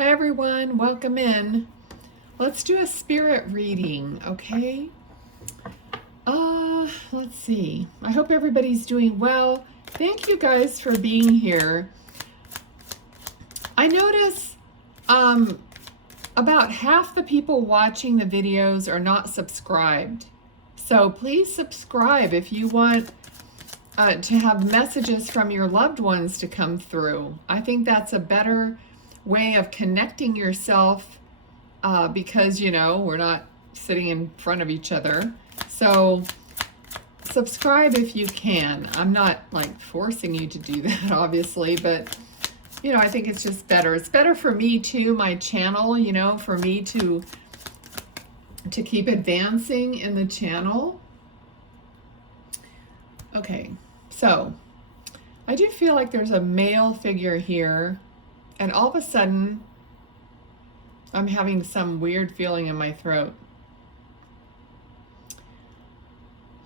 Hi everyone, welcome in. Let's do a spirit reading, okay? Let's see. I hope everybody's doing well. Thank you guys for being here. I notice about half the people watching the videos are not subscribed. So please subscribe if you want to have messages from your loved ones to come through. I think that's a better way of connecting yourself because, you know, we're not sitting in front of each other. So subscribe if you can. I'm not like forcing you to do that, obviously, but you know, I think it's just better. It's better for me too, my channel, you know, for me to keep advancing in the channel. Okay, so I do feel like there's a male figure here, and all of a sudden I'm having some weird feeling in my throat.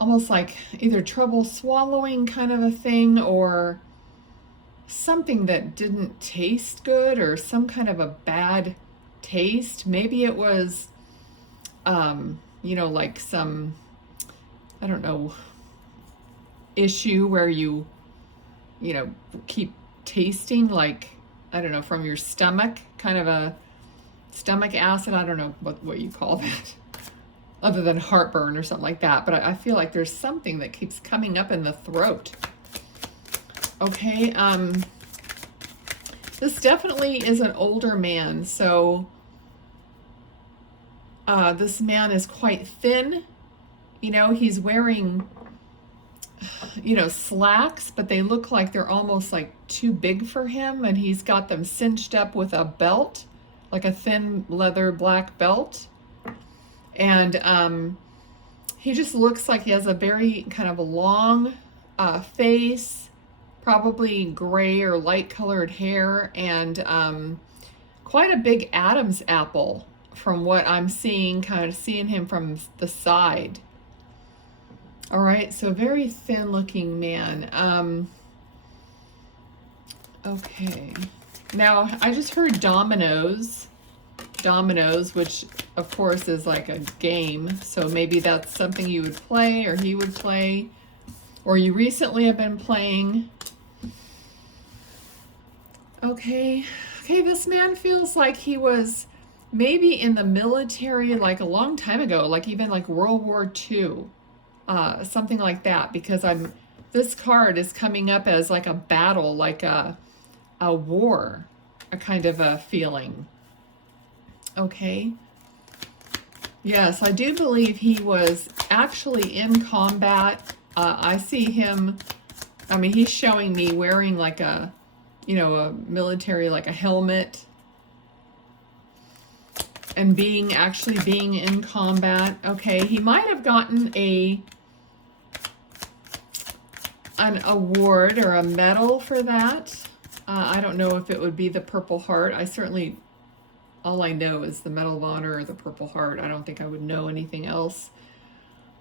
Almost like either trouble swallowing kind of a thing, or something that didn't taste good, or some kind of a bad taste. Maybe it was, you know, like some, I don't know, issue where you know, keep tasting like, I don't know, from your stomach, kind of a stomach acid. I don't know what you call that, other than heartburn or something like that. But I feel like there's something that keeps coming up in the throat. Okay, this definitely is an older man. So this man is quite thin. You know, he's wearing, you know, slacks, but they look like they're almost like too big for him, and he's got them cinched up with a belt, like a thin leather black belt. And he just looks like he has a very kind of a long face, probably gray or light colored hair, and quite a big Adam's apple from what I'm seeing, kind of seeing him from the side. All right, so very thin looking man. Okay, now I just heard dominoes, which of course is like a game. So maybe that's something you would play, or he would play, or you recently have been playing. Okay, this man feels like he was maybe in the military like a long time ago, like even like World War II. Something like that, because this card is coming up as like a battle, like a war, a kind of a feeling. Okay. Yes, I do believe he was actually in combat. I see him, I mean, he's showing me wearing like a, you know, a military, like a helmet, and actually being in combat. Okay, he might have gotten an award or a medal for that. I don't know if it would be the Purple Heart. I certainly, all I know is the Medal of Honor or the Purple Heart. I don't think I would know anything else.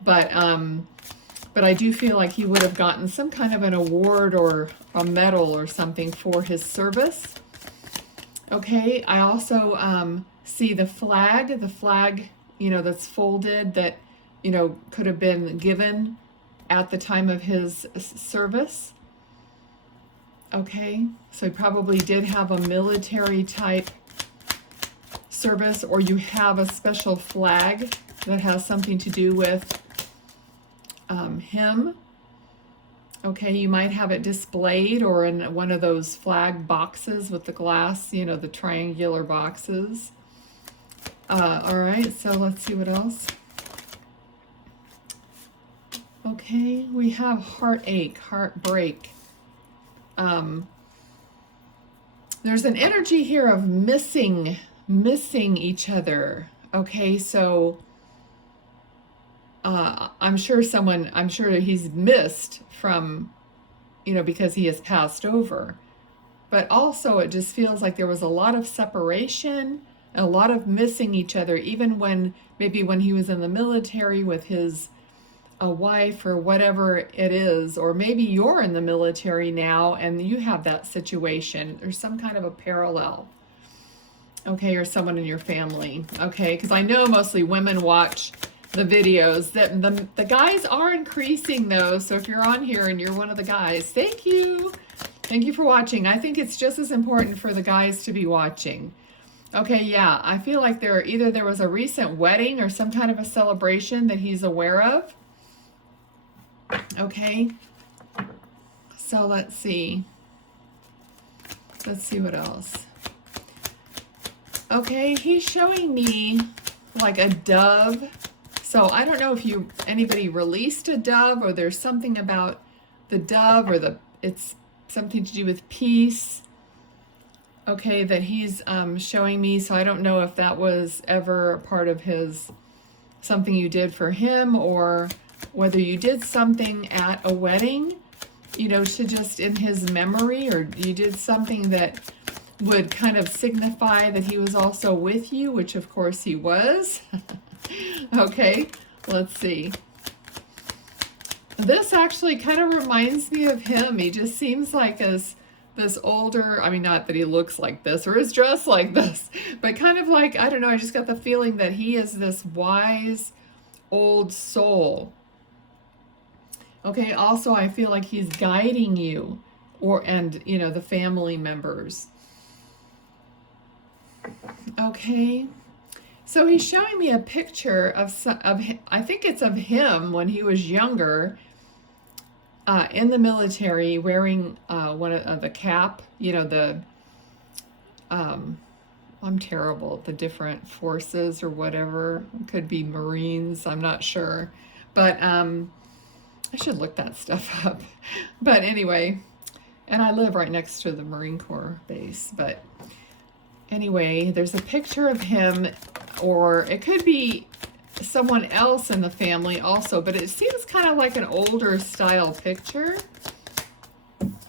But I do feel like he would have gotten some kind of an award or a medal or something for his service. Okay, I also see the flag, you know, that's folded, that, you know, could have been given at the time of his service. Okay, so he probably did have a military type service, or you have a special flag that has something to do with him. Okay, you might have it displayed or in one of those flag boxes with the glass, you know, the triangular boxes. All right, so let's see what else. Okay, we have heartache, heartbreak. There's an energy here of missing each other. Okay, so I'm sure he's missed from, you know, because he has passed over. But also it just feels like there was a lot of separation, a lot of missing each other, even when he was in the military with his a wife or whatever it is, or maybe you're in the military now and you have that situation. There's some kind of a parallel. Okay, or someone in your family. Okay, because I know mostly women watch the videos. That the guys are increasing though. So if you're on here and you're one of the guys, thank you. Thank you for watching. I think it's just as important for the guys to be watching. Okay, yeah, I feel like either there was a recent wedding or some kind of a celebration that he's aware of. Okay, so let's see. Let's see what else. Okay, he's showing me like a dove. So I don't know if anybody released a dove, or there's something about the dove, or it's something to do with peace. Okay, that he's showing me. So I don't know if that was ever part of something you did for him, or whether you did something at a wedding, to just in his memory, or you did something that would kind of signify that he was also with you, which of course he was. Okay, let's see. This actually kind of reminds me of him. He just seems like this older, I mean, not that he looks like this or is dressed like this, but kind of like, I don't know, I just got the feeling that he is this wise old soul. Okay, also I feel like he's guiding you, and the family members. Okay, so he's showing me a picture of I think it's of him when he was younger, in the military, wearing one of the cap, I'm terrible at the different forces or whatever. It could be Marines, I'm not sure, but I should look that stuff up. But anyway, and I live right next to the Marine Corps base, but anyway, there's a picture of him, or it could be someone else in the family also, but it seems kind of like an older style picture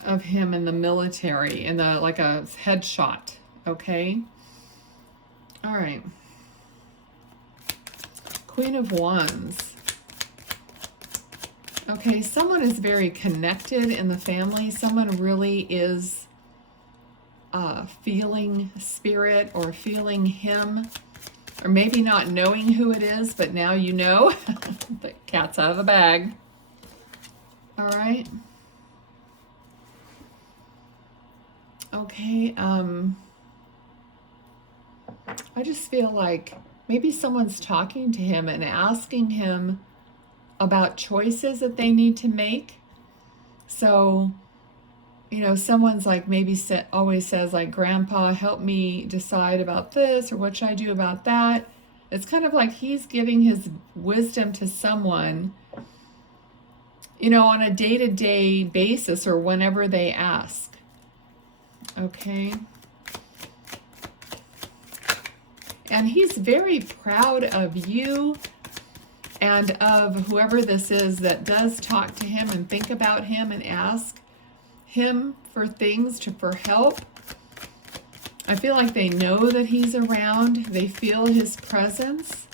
of him in the military, like a headshot. Okay, all right. Queen of Wands. Okay, someone is very connected in the family. Someone really is feeling spirit, or feeling him, or maybe not knowing who it is, but now you know. The cat's out of the bag. All right. Okay, I just feel like maybe someone's talking to him and asking him about choices that they need to make. So, someone's like maybe always says like, Grandpa, help me decide about this, or what should I do about that? It's kind of like he's giving his wisdom to someone, on a day-to-day basis, or whenever they ask. Okay. And he's very proud of you and of whoever this is that does talk to him and think about him and ask him for things, for help. I feel like they know that he's around. They feel his presence.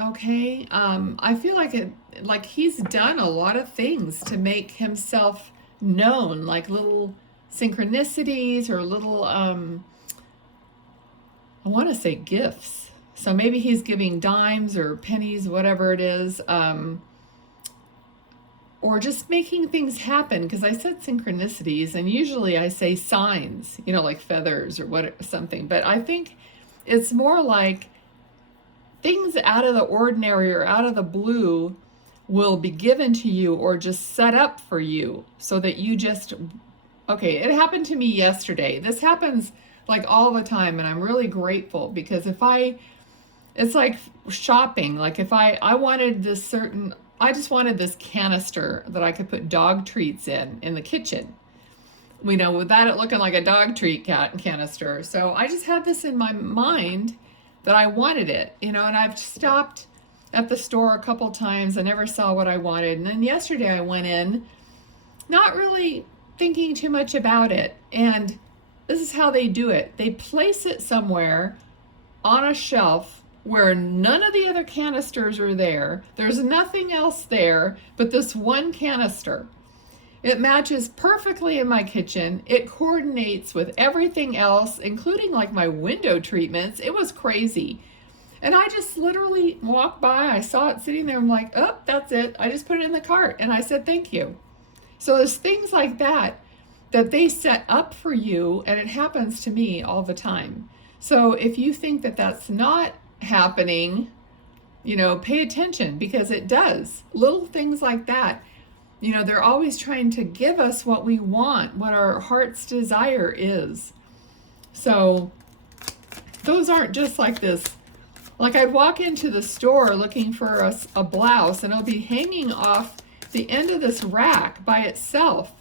Okay, I feel like he's done a lot of things to make himself known, like little synchronicities, or little, I want to say gifts. So maybe he's giving dimes or pennies, whatever it is, or just making things happen, because I said synchronicities, and usually I say signs, like feathers or something, but I think it's more like things out of the ordinary or out of the blue will be given to you, or just set up for you, so that you just, okay, it happened to me yesterday. This happens like all the time, and I'm really grateful, because it's like shopping. Like if I wanted I just wanted this canister that I could put dog treats in the kitchen, without it looking like a dog treat canister. So I just had this in my mind that I wanted it, and I've stopped at the store a couple times. I never saw what I wanted. And then yesterday I went in, not really thinking too much about it. And this is how they do it. They place it somewhere on a shelf where none of the other canisters are there. There's nothing else there but this one canister. It matches perfectly in my kitchen. It coordinates with everything else, including like my window treatments. It was crazy. And I just literally walked by. I saw it sitting there. I'm like, oh, that's it. I just put it in the cart. And I said, thank you. So there's things like that that they set up for you. And it happens to me all the time. So if you think that that's not happening, you know, pay attention, because it does. Little things like that. You know, they're always trying to give us what we want, what our heart's desire is. So those aren't just like this. Like I'd walk into the store looking for a blouse, and it'll be hanging off the end of this rack by itself,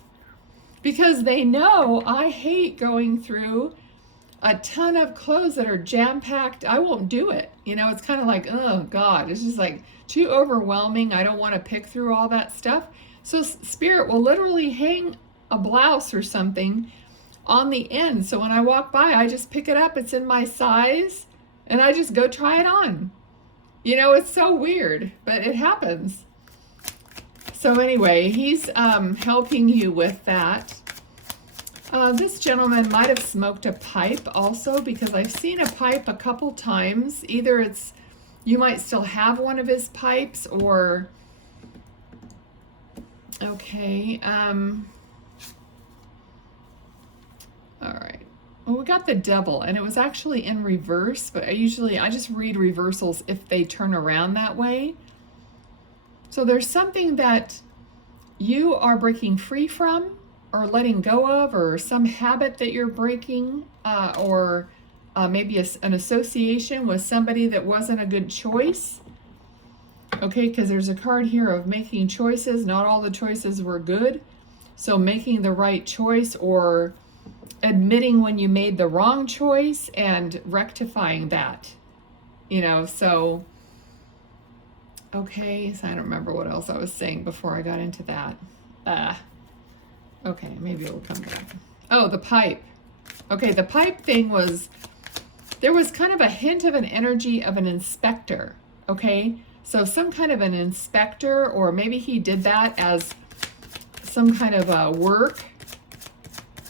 because they know I hate going through a ton of clothes that are jam-packed. I won't do it. You know, it's kind of like, oh God, it's just like too overwhelming. I don't want to pick through all that stuff. So Spirit will literally hang a blouse or something on the end. So when I walk by, I just pick it up. It's in my size, and I just go try it on. You know, it's so weird, but it happens. So anyway, he's helping you with that. This gentleman might have smoked a pipe also, because I've seen a pipe a couple times. Either it's, you might still have one of his pipes, or, okay, all right. Well, we got the devil, and it was actually in reverse, but I just read reversals if they turn around that way. So there's something that you are breaking free from, or letting go of, or some habit that you're breaking, or maybe an association with somebody that wasn't a good choice. Okay, because there's a card here of making choices. Not all the choices were good. So making the right choice, or admitting when you made the wrong choice and rectifying that. You know, so, okay, so I don't remember what else I was saying before I got into that. Okay, maybe it'll come back. Oh, the pipe. Okay, the pipe thing was, there was kind of a hint of an energy of an inspector, okay? So some kind of an inspector, or maybe he did that as some kind of work,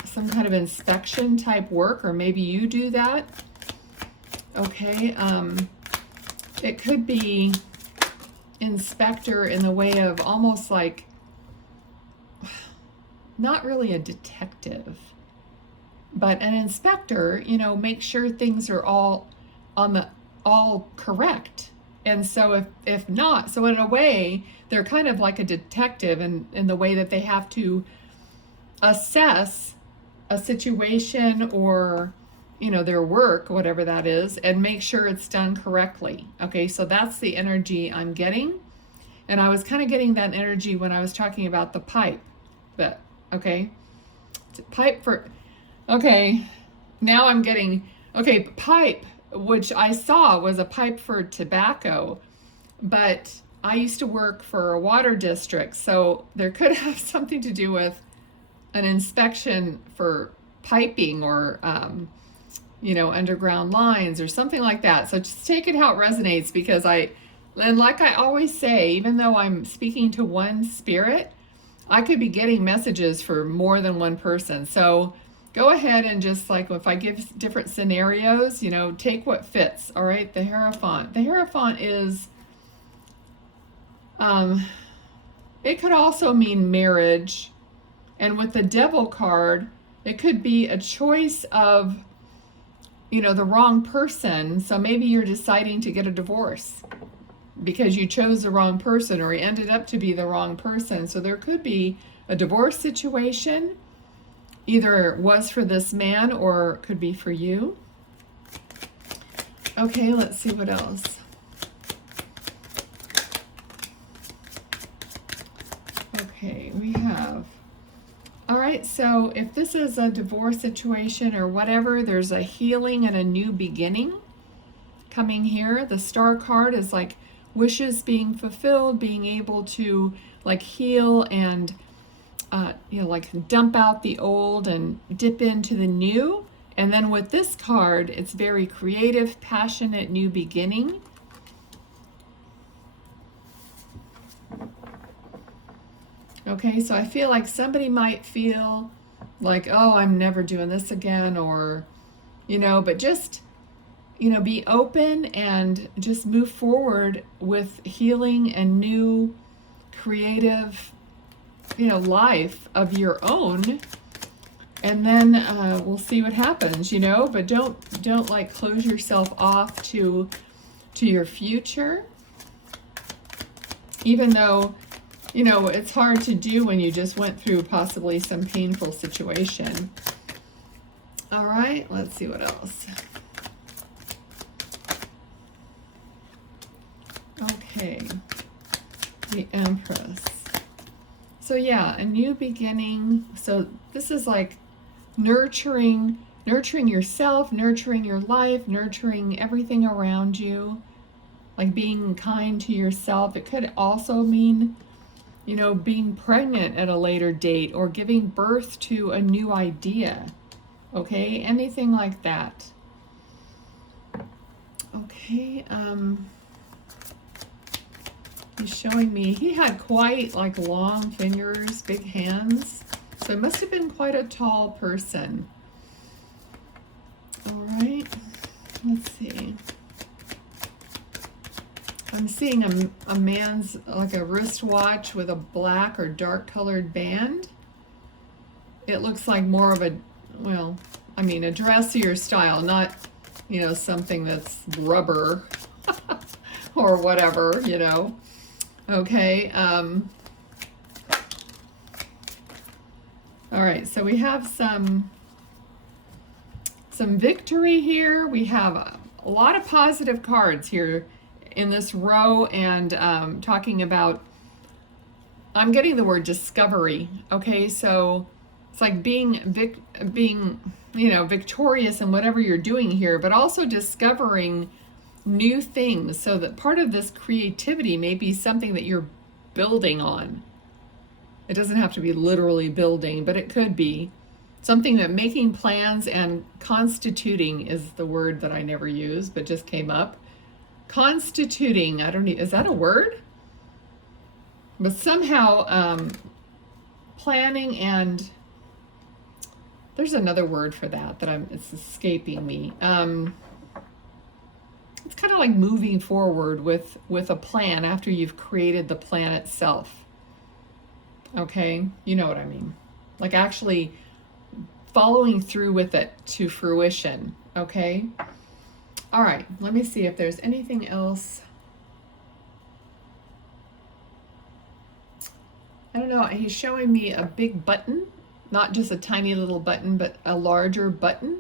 some kind of inspection type work, or maybe you do that. Okay, it could be inspector in the way of almost like, not really a detective, but an inspector, you know, make sure things are all correct. And so if not, so in a way, they're kind of like a detective in the way that they have to assess a situation, or, you know, their work, whatever that is, and make sure it's done correctly. Okay, so that's the energy I'm getting. And I was kind of getting that energy when I was talking about the pipe, but okay, pipe for, okay, now I'm getting, okay, pipe, which I saw was a pipe for tobacco, but I used to work for a water district, so there could have something to do with an inspection for piping, or, you know, underground lines or something like that. So just take it how it resonates, because and like I always say, even though I'm speaking to one spirit, I could be getting messages for more than one person. So go ahead and just, like, if I give different scenarios, you know, take what fits. All right, the Hierophant. The Hierophant is, it could also mean marriage. And with the Devil card, it could be a choice of, you know, the wrong person. So maybe you're deciding to get a divorce because you chose the wrong person, or you ended up to be the wrong person. So there could be a divorce situation. Either it was for this man, or it could be for you. Okay, let's see what else. Okay, we have, all right, so if this is a divorce situation or whatever, there's a healing and a new beginning coming here. The Star card is like wishes being fulfilled, being able to like heal and you know, like dump out the old and dip into the new. And then with this card, it's very creative, passionate, new beginning. Okay, so I feel like somebody might feel like, oh, I'm never doing this again, or, but just, be open and just move forward with healing and new creative, life of your own. And then we'll see what happens, but don't like close yourself off to your future, even though, it's hard to do when you just went through possibly some painful situation. All right, let's see what else. Okay, the Empress. So yeah, a new beginning. So this is like nurturing yourself, nurturing your life, nurturing everything around you, like being kind to yourself. It could also mean, being pregnant at a later date or giving birth to a new idea. Okay, anything like that. Okay, he's showing me, he had quite like long fingers, big hands. So it must have been quite a tall person. All right, let's see. I'm seeing a man's, like a wristwatch with a black or dark colored band. It looks like more of a, well, I mean, a dressier style, not, something that's rubber or whatever, Okay. All right, so we have some victory here. We have a lot of positive cards here in this row, and talking about, I'm getting the word discovery. Okay, so it's like being victorious in whatever you're doing here, but also discovering new things. So that part of this creativity may be something that you're building on. It doesn't have to be literally building, but it could be something that making plans and constituting is the word that I never use, but just came up. Constituting, I don't know, is that a word? But somehow planning, and there's another word for that it's escaping me. It's kind of like moving forward with a plan after you've created the plan itself. Okay, you know what I mean. Like actually following through with it to fruition. Okay. All right, let me see if there's anything else. I don't know, he's showing me a big button, not just a tiny little button, but a larger button.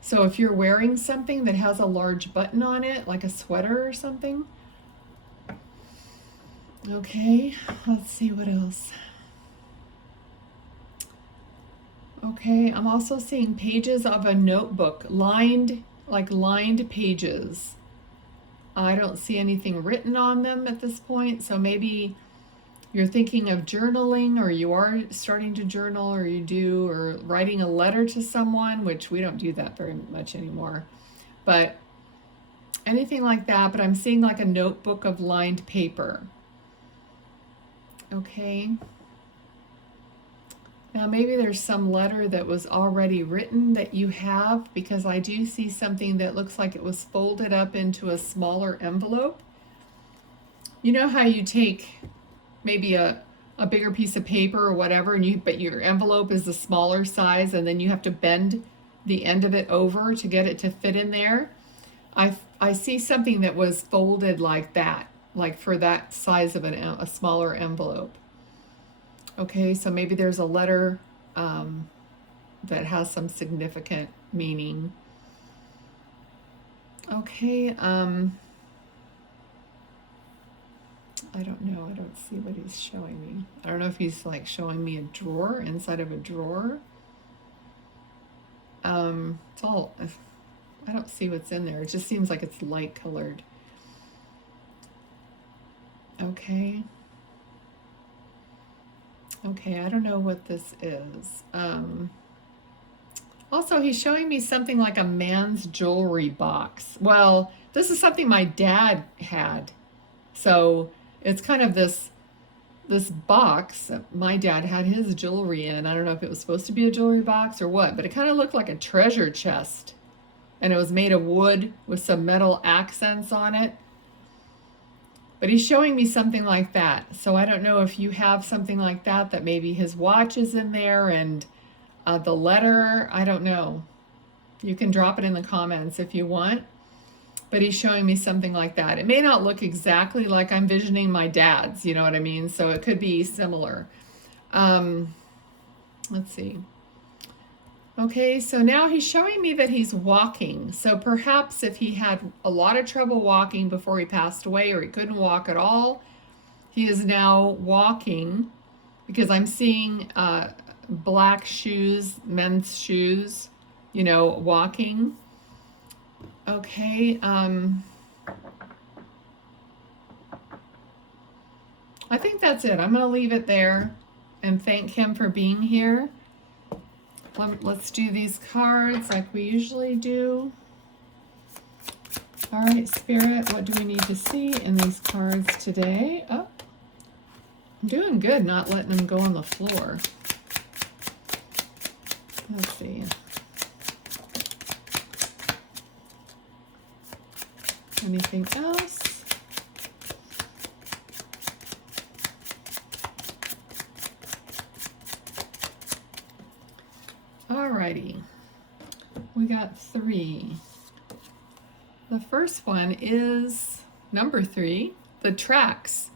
So if you're wearing something that has a large button on it, like a sweater or something. Okay, let's see what else. Okay, I'm also seeing pages of a notebook, lined pages. I don't see anything written on them at this point, so maybe you're thinking of journaling, or you are starting to journal, or you do, or writing a letter to someone, which we don't do that very much anymore. But anything like that, but I'm seeing like a notebook of lined paper. Okay. Now maybe there's some letter that was already written that you have, because I do see something that looks like it was folded up into a smaller envelope. You know how you take maybe a bigger piece of paper or whatever, but your envelope is the smaller size, and then you have to bend the end of it over to get it to fit in there. I see something that was folded like that, like for that size of a smaller envelope. Okay, so maybe there's a letter that has some significant meaning. Okay, I don't know. I don't see what he's showing me. I don't know if he's like showing me a drawer inside of a drawer. It's all, I don't see what's in there. It just seems like it's light colored. Okay. Okay, I don't know what this is. Also, he's showing me something like a man's jewelry box. Well, this is something my dad had. So it's kind of this this box that my dad had his jewelry in. I don't know if it was supposed to be a jewelry box or what, but it kind of looked like a treasure chest. And it was made of wood with some metal accents on it. But he's showing me something like that. So I don't know if you have something like that, that maybe his watch is in there and the letter, I don't know. You can drop it in the comments if you want. But he's showing me something like that. It may not look exactly like I'm visioning my dad's, you know what I mean? So it could be similar. Let's see. Okay, so now he's showing me that he's walking. So perhaps if he had a lot of trouble walking before he passed away, or he couldn't walk at all, he is now walking, because I'm seeing black shoes, men's shoes, you know, walking. Okay, I think that's it. I'm going to leave it there and thank him for being here. Let's do these cards like we usually do. All right, Spirit, what do we need to see in these cards today? Oh, I'm doing good not letting them go on the floor. Let's see. Anything else? Alrighty, we got 3. The first one is number 3, the tracks.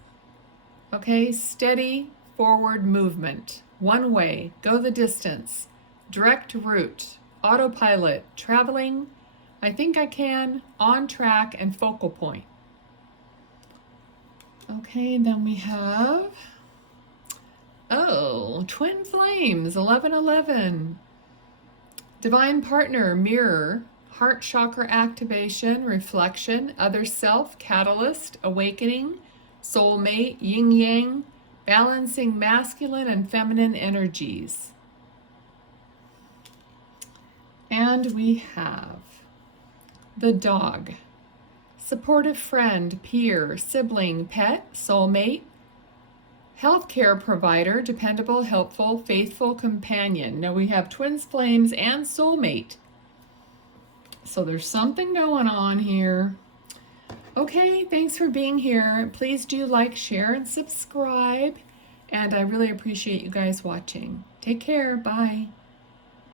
Okay, steady forward movement, one way, go the distance, direct route, autopilot, traveling, I think I can, on track, and focal point. Okay, then we have, oh, twin flames, 1111. Divine partner, mirror, heart chakra activation, reflection, other self, catalyst, awakening, soulmate, yin yang, balancing masculine and feminine energies. And we have the dog, supportive friend, peer, sibling, pet, soulmate, healthcare provider, dependable, helpful, faithful companion. Now we have twins, flames, and soulmate. So there's something going on here. Okay, thanks for being here. Please do like, share, and subscribe. And I really appreciate you guys watching. Take care. Bye.